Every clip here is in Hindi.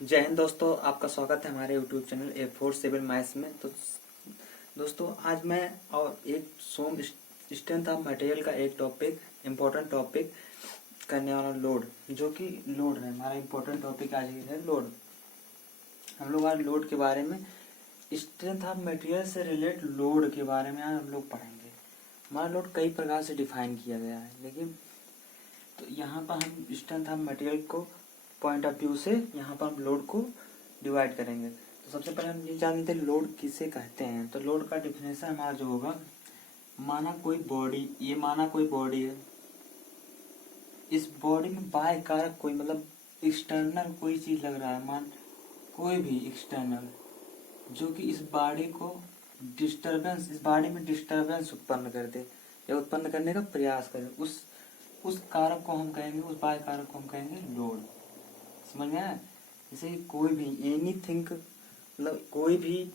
जय हिंद दोस्तों, आपका स्वागत है हमारे YouTube channel A4 civil maths में। तो दोस्तों आज मैं और एक स्ट्रेंथ ऑफ मटेरियल का एक टॉपिक इम्पोर्टेंट टॉपिक करने वाला लोड, जो कि लोड है। हमारा इम्पोर्टेंट टॉपिक आज है लोड। हम लोग आज लोड के बारे में, स्ट्रेंथ ऑफ मटेरियल से रिलेट लोड के बारे में आज हम लोग पढ़ेंगे। हमारा लोड कई प्रकार से डिफाइन किया गया है, लेकिन तो यहाँ पर हम स्ट्रेंथ ऑफ मटेरियल को पॉइंट ऑफ व्यू से यहाँ पर हम लोड को डिवाइड करेंगे। तो सबसे पहले हम ये जानते हैं लोड किसे कहते हैं। तो लोड का डिफिनेशन हमारा जो होगा, माना कोई बॉडी, ये माना कोई बॉडी है, इस बॉडी में बाह्य कारक कोई मतलब एक्सटर्नल कोई चीज लग रहा है, मान कोई भी एक्सटर्नल जो कि इस बॉडी को डिस्टर्बेंस, इस बॉडी में डिस्टर्बेंस उत्पन्न कर दे या उत्पन्न करने का प्रयास करे, उस कारक को हम कहेंगे, उस बाह्य कारक को हम कहेंगे लोड। समझ में आया? जैसे कोई भी एनीथिंग, मतलब कोई भी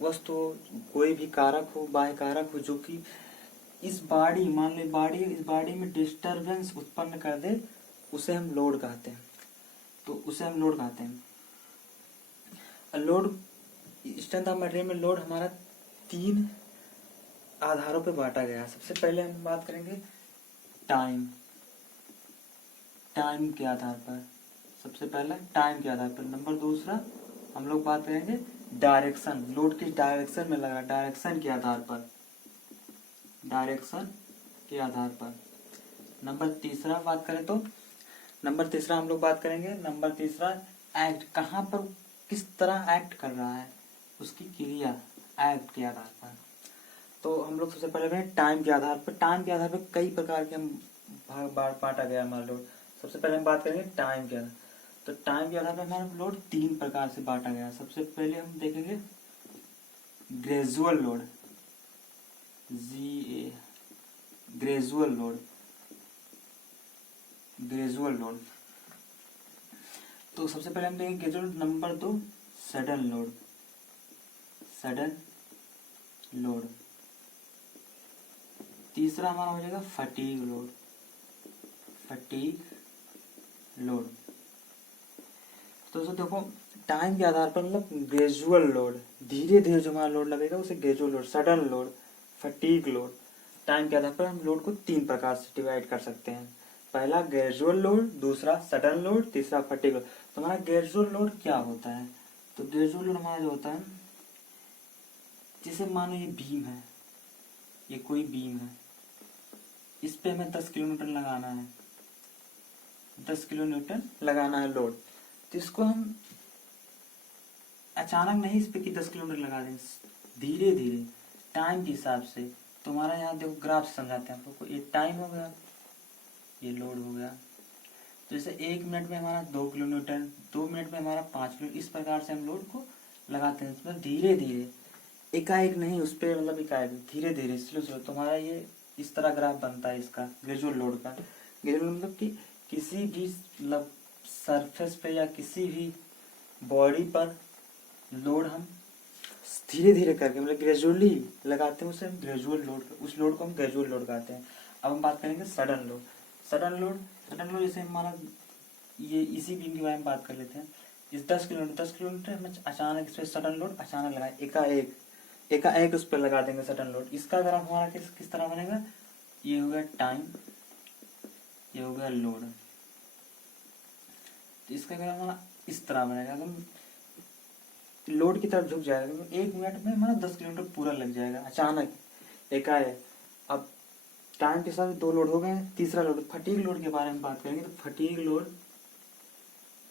वस्तु, कोई भी कारक हो, बाह्य कारक हो, जो कि इस बॉडी, मान लो बॉडी, इस बॉडी में डिस्टर्बेंस उत्पन्न कर दे, उसे हम लोड कहते हैं। तो उसे हम लोड कहते हैं। लोड, स्ट्रेंथ ऑफ मटेरियल में लोड हमारा 3 आधारों पे बांटा गया है। सबसे पहले हम बात करेंगे टाइम के आधार पर। सबसे पहला टाइम के आधार पर। नंबर दूसरा हम लोग बात करेंगे डायरेक्शन, लोड किस डायरेक्शन में लगा, डायरेक्शन के आधार पर, डायरेक्शन के आधार पर। नंबर तीसरा बात करें तो नंबर तीसरा हम लोग बात करेंगे, नंबर तीसरा एक्ट, कहाँ पर किस तरह एक्ट कर रहा है, उसकी क्रिया, एक्ट के आधार पर। तो हम लोग सबसे पहले टाइम के आधार पर। टाइम के आधार पर कई प्रकार के हम भाग बांटा गया हमारा लोड। सबसे पहले हम बात करेंगे टाइम के आधार। तो टाइम के आधार पर हमारा लोड 3 प्रकार से बांटा गया। सबसे पहले हम देखेंगे gradual load, gradual load, gradual load. तो सबसे पहले हम देखेंगे gradual. Number 2 sudden load, sudden load. तीसरा हमारा हो जाएगा फटीग लोड, फटीग लोड। तो दोस्तों देखो, टाइम के आधार पर मतलब ग्रेजुअल लोड, धीरे धीरे जो हमारा लोड लगेगा उसे gradual load, sudden load, fatigue load. Time के आधार पर हम लोड को 3 प्रकार से डिवाइड कर सकते हैं। पहला ग्रेजुअल लोड, दूसरा सडन लोड, तीसरा फटीग लोड। तो हमारा ग्रेजुअल लोड क्या होता है? तो ग्रेजुअल लोड हमारा जो होता है, जैसे मानो ये बीम है, ये कोई बीम है, इस पे हमें 10 किलोमीटर लगाना है, 10 किलोमीटर लगाना है लोड। तो इसको हम अचानक नहीं इस पे कि 10 किलोमीटर लगा दें, धीरे धीरे टाइम के हिसाब से। तो हमारा यहाँ देखो ग्राफ से समझाते हैं आप लोग को। ये टाइम हो गया, ये लोड हो गया। तो जैसे 1 मिनट में हमारा 2 किलोमीटर, 2 मिनट में हमारा 5 किलोमीटर, इस प्रकार से हम लोड को लगाते हैं। मतलब धीरे धीरे, एकाएक नहीं, उस पर मतलब एकाएक, धीरे धीरे, स्लो स्लो। तो हमारा ये इस तरह ग्राफ बनता है इसका, ग्रेजुअल लोड का। ग्रेजुअल मतलब कि किसी भी मतलब सरफेस पे या किसी भी बॉडी पर लोड हम धीरे धीरे करके, मतलब ग्रेजुअली लगाते हैं, उसे हम ग्रेजुअल लोड, उस लोड को हम ग्रेजुअल लोड कहते हैं। अब हम बात करेंगे sudden load. Sudden load, sudden load जैसे हमारा ये इसी बीम के बारे में बात कर लेते हैं। इस 10 किलोमीटर हम अचानक इस पर सडन लोड अचानक लगाए, एकाएक उस पर लगा देंगे सडन लोड। इसका ग्राफ हमारा किस तरह बनेगा? ये हो गया टाइम, ये हो गया लोड। तो इसका ग्राफ हमारा इस तरह बनेगा, तो लोड की तरफ झुक जाएगा। 1 मिनट में हमारा 10 किलोमीटर पूरा लग जाएगा अचानक, एकाएक। अब टाइम के साथ 2 लोड हो गए। तीसरा लोड, फटीग लोड के बारे में बात करेंगे। तो फटीग लोड,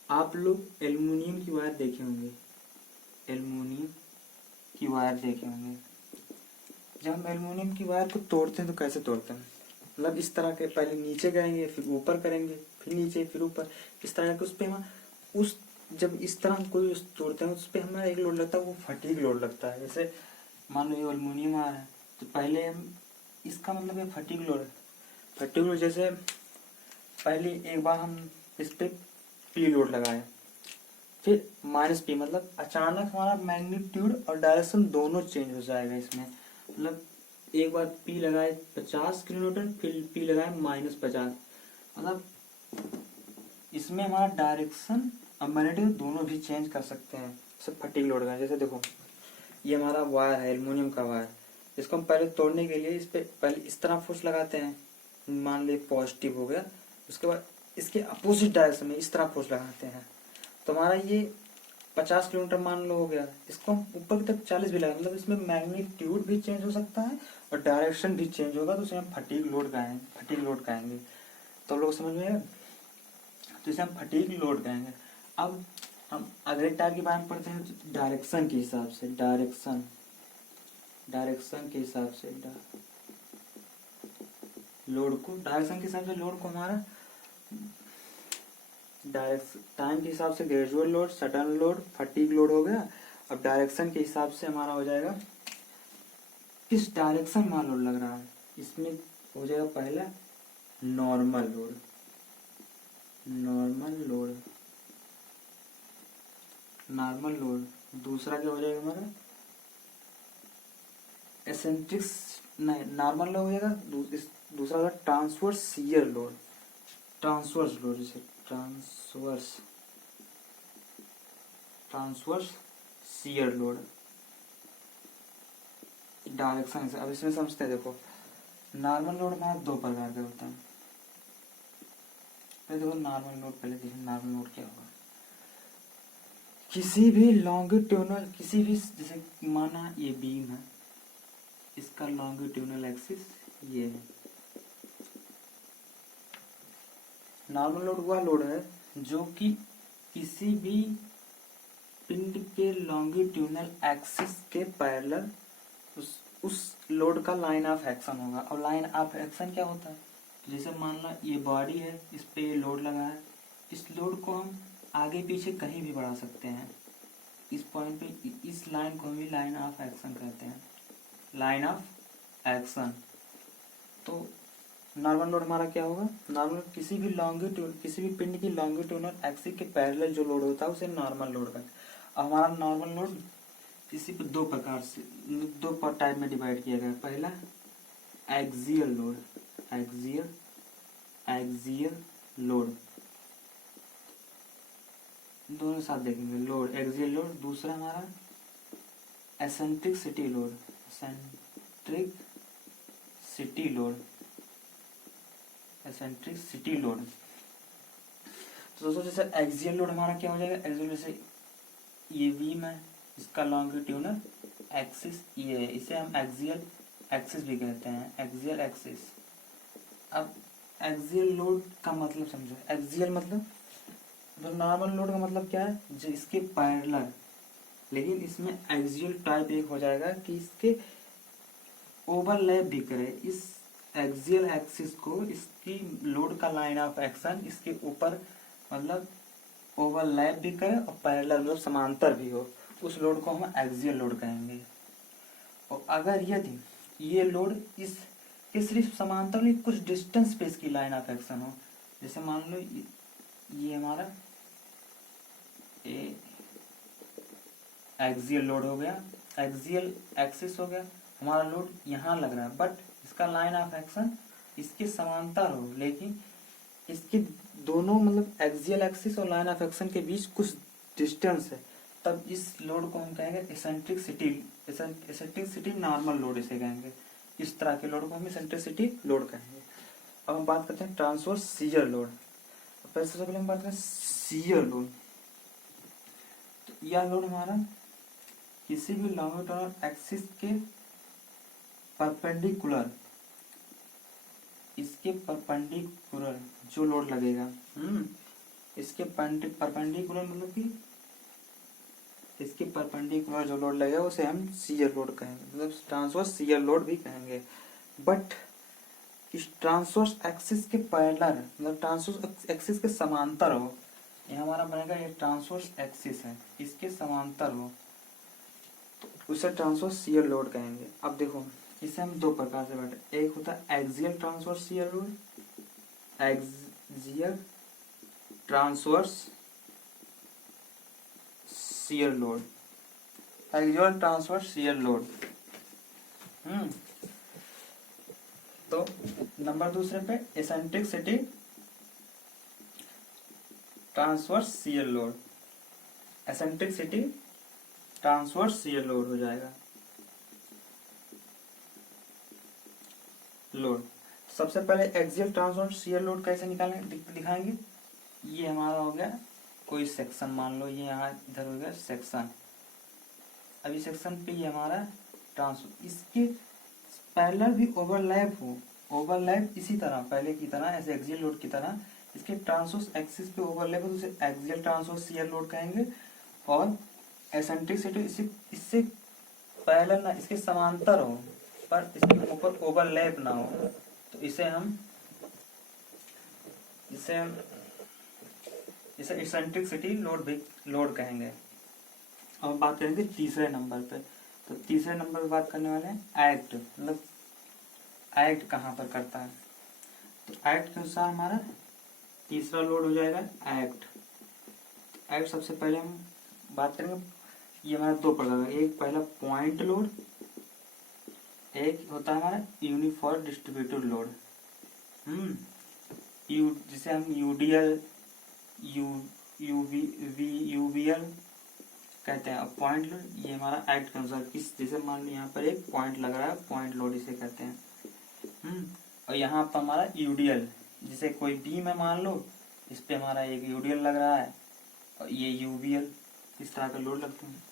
आप लोग एल्युमिनियम की वायर देखे होंगे, एल्युमिनियम की वायर देखे होंगे। जब हम एल्युमिनियम की वायर को तोड़ते हैं तो कैसे तोड़ते हैं? मतलब इस तरह के, पहले नीचे करेंगे, फिर ऊपर करेंगे, फिर नीचे, फिर ऊपर, इस तरह के। उस पे हम जब इस तरह कोई तोड़ते हैं, उस पे हमारा एक लोड लगता है, वो फटीग लोड लगता है। जैसे मान लो ये एल्युमिनियम आ रहा है, तो पहले हम, इसका मतलब है फटीग लोड। फटीग लोड जैसे पहले एक बार हम इस पे पी लोड लगाए, फिर माइनस पी, मतलब अचानक हमारा मैग्नीट्यूड और डायरेक्शन दोनों चेंज हो जाएगा इसमें। मतलब एक बार पी लगाए 50 किलोमीटर, फिर पी लगाए -50, मतलब इसमें हमारा डायरेक्शन अब मैग्नेटिक दोनों भी चेंज कर सकते हैं। जैसे फटीग लोड का, जैसे देखो ये हमारा वायर है, एल्युमिनियम का वायर, इसको हम पहले तोड़ने के लिए इस पे पहले इस तरह फोर्स लगाते हैं, मान ली पॉजिटिव हो गया, उसके बाद इसके अपोजिट डायरेक्शन में इस तरह फोर्स लगाते हैं, तो हमारा ये 50 किलोमीटर मान लो हो गया, इसको हम ऊपर की तरफ 40 भी लगा, मतलब इसमें मैग्नीट्यूड भी चेंज हो सकता है और डायरेक्शन भी चेंज होगा, तो इसे हम फटीग लोड कहेंगे, फटीग लोड कहेंगे। तो लोग समझ में आया, तो इसे हम फटीग लोड कहेंगे। अब हम अगले टाइप के बारे में पढ़ते हैं, डायरेक्शन के हिसाब से, डायरेक्शन के हिसाब से लोड को, डायरेक्शन के हिसाब से लोड को हमारा टाइम के हिसाब से gradual load, sudden load, fatigue load हो गया। अब डायरेक्शन के हिसाब से हमारा हो जाएगा किस डायरेक्शन में लोड लग रहा है, इसमें हो जाएगा पहला नॉर्मल लोड, नॉर्मल लोड। दूसरा क्या हो जाएगा हमारा एसेंट्रिक्स, नहीं नॉर्मल लोड हो जाएगा। दूसरा होगा transverse shear load, transverse load, जैसे ट्रांसवर्स शियर लोड। डायरेक्शन से अब इसमें समझते हैं, देखो नॉर्मल लोड हमारा दो प्रकार का होता है। पहले देखो नॉर्मल लोड, पहले देखो नॉर्मल लोड क्या होगा। किसी भी लॉन्गिट्यूडनल, किसी भी, जैसे माना ये बीम है, इसका लॉन्गिट्यूडनल एक्सिस ये है। नॉर्मल लोड वह लोड है जो कि किसी भी पिंड के लॉन्गिट्यूडनल एक्सिस के पैरेलल उस लोड का लाइन ऑफ एक्शन होगा। और लाइन ऑफ एक्शन क्या होता है, जैसे मान लो ये बॉडी है, इस पे ये लोड लगा है, इस लोड को हम आगे पीछे कहीं भी बढ़ा सकते हैं। इस पॉइंट पे इस लाइन को हम लाइन ऑफ एक्शन कहते हैं, लाइन ऑफ एक्शन। तो नॉर्मल लोड हमारा क्या होगा, नॉर्मल किसी भी पिंड की लॉन्गिट्यूडनल एक्सिस के पैरेलल जो लोड होता है उसे नॉर्मल लोड कहते हैं। हमारा नॉर्मल लोड इसी पे दो प्रकार से, दो टाइप में डिवाइड किया गया है। पहला एक्सियल लोड, एक्सियल लोड, दोनों साथ देखेंगे, लोड एक्सियल लोड। दूसरा हमारा एसेंट्रिसिटी लोड, एसेंट्रिसिटी लोड। तो दोस्तों जैसे एक्सियल लोड हमारा क्या हो जाएगा, एक्सियल, जैसे ये बीम है, इसका लॉन्गिट्यूडनल एक्सिस ये है, इसे हम एक्सियल एक्सिस भी कहते हैं, एक्सियल एक्सिस। अब एक्सियल लोड का मतलब समझो, एक्सियल मतलब तो नॉर्मल लोड का मतलब क्या है, जो इसके पैरेलल, लेकिन इसमें एक्सियल टाइप एक हो जाएगा कि इसके ओवरलैप भी करे, इस एक्सियल एक्सिस को इसकी लोड का लाइन ऑफ एक्शन इसके ऊपर मतलब ओवरलैप भी करे और पैरेलल मतलब समांतर भी हो, उस लोड को हम एक्सियल लोड कहेंगे। और अगर यदि ये लोड इस के सिर्फ समांतर नहीं, कुछ डिस्टेंस पे इसकी लाइन ऑफ एक्शन हो, जैसे मान लो ये हमारा एक्सियल लोड हो गया, एक्सियल एक्सिस हो गया, हमारा लोड यहाँ लग रहा है, बट इसका लाइन ऑफ एक्शन इसके समांतर हो, लेकिन इसके दोनों मतलब एक्सियल एक्सिस और लाइन ऑफ एक्शन के बीच कुछ डिस्टेंस है, तब इस लोड को हम कहेंगे एसेंट्रिसिटी नॉर्मल लोड इसे कहेंगे। इस तरह के लोड को हम एसेंट्रिसिटी लोड कहेंगे। अब हम बात करते हैं ट्रांसवर्स शियर लोड। सबसे पहले हम बात करें शियर लोड। तो यह लोड हमारा किसी भी लॉन्गिट्यूडनल एक्सिस के परपेंडिकुलर, इसके परपेंडिकुलर जो लोड लगेगा, इसके परपेंडिकुलर मतलब कि इसके परपेंडिकुलर जो लोड लगेगा उसे हम शियर लोड कहेंगे, मतलब ट्रांसवर्स शियर लोड भी कहेंगे। बट इस ट्रांसवर्स एक्सिस के पैरेलल मतलब ट्रांसवर्स एक्सिस के समांतर हो, ये हमारा बनेगा, ये ट्रांसवर्स एक्सिस है, इसके समांतर हो तो उसे ट्रांसवर्स शियर लोड कहेंगे। अब देखो इसे हम दो प्रकार से बांटे, एक होता है axial transverse shear load, axial transverse shear load, axial transverse shear load. तो नंबर दूसरे पे eccentricity transverse shear load. Eccentricity transverse shear load हो जाएगा। लोड सबसे पहले एक्सियल ट्रांसवर्स शियर लोड कैसे निकालेंगे दिखाएंगे। ये हमारा हो गया कोई सेक्शन, मान लो ये यहाँ इधर हो गया सेक्शन। अभी सेक्शन पे ये हमारा ट्रांसफर, इसके पैरेलल भी ओवरलैप हो, ओवरलैप इसी तरह पहले की तरह ऐसे एक्सियल लोड की तरह इसके ट्रांसवर्स एक्सिस पे ओवरलैप हो तो उसे एक्सियल ट्रांसवर्स शियर लोड कहेंगे। और एसेंट्रिसिटी इससे पैरेलल ना, इसके समांतर हो पर इसके ऊपर ओवरलैप ना हो तो इसे एसेंट्रिसिटी लोड भी लोड कहेंगे। अब बात करेंगे तीसरे नंबर पे। तो तीसरे नंबर पे बात करने वाले हैं एक्ट, मतलब एक्ट कहाँ पर करता है। तो एक्ट के अनुसार हमारा तीसरा लोड हो जाएगा एक्ट। एक्ट सबसे पहले हम बात करेंगे, ये हमारा दो प्रकार का, एक पहला पॉइंट लोड, एक होता है हमारा यूनिफॉर्म डिस्ट्रीब्यूटेड लोड। जिसे हम यूडीएल यूवीएल कहते हैं। अब पॉइंट लोड ये हमारा एक्ट के अनुसार किस, जैसे मान लो यहाँ पर एक पॉइंट लग रहा है, पॉइंट लोड इसे कहते हैं। और यहाँ पर हमारा यूडीएल, जिसे कोई बीम है मान लो, इस पे हमारा एक यूडीएल लग रहा है और ये यूवीएल, इस तरह का लोड लगते हैं।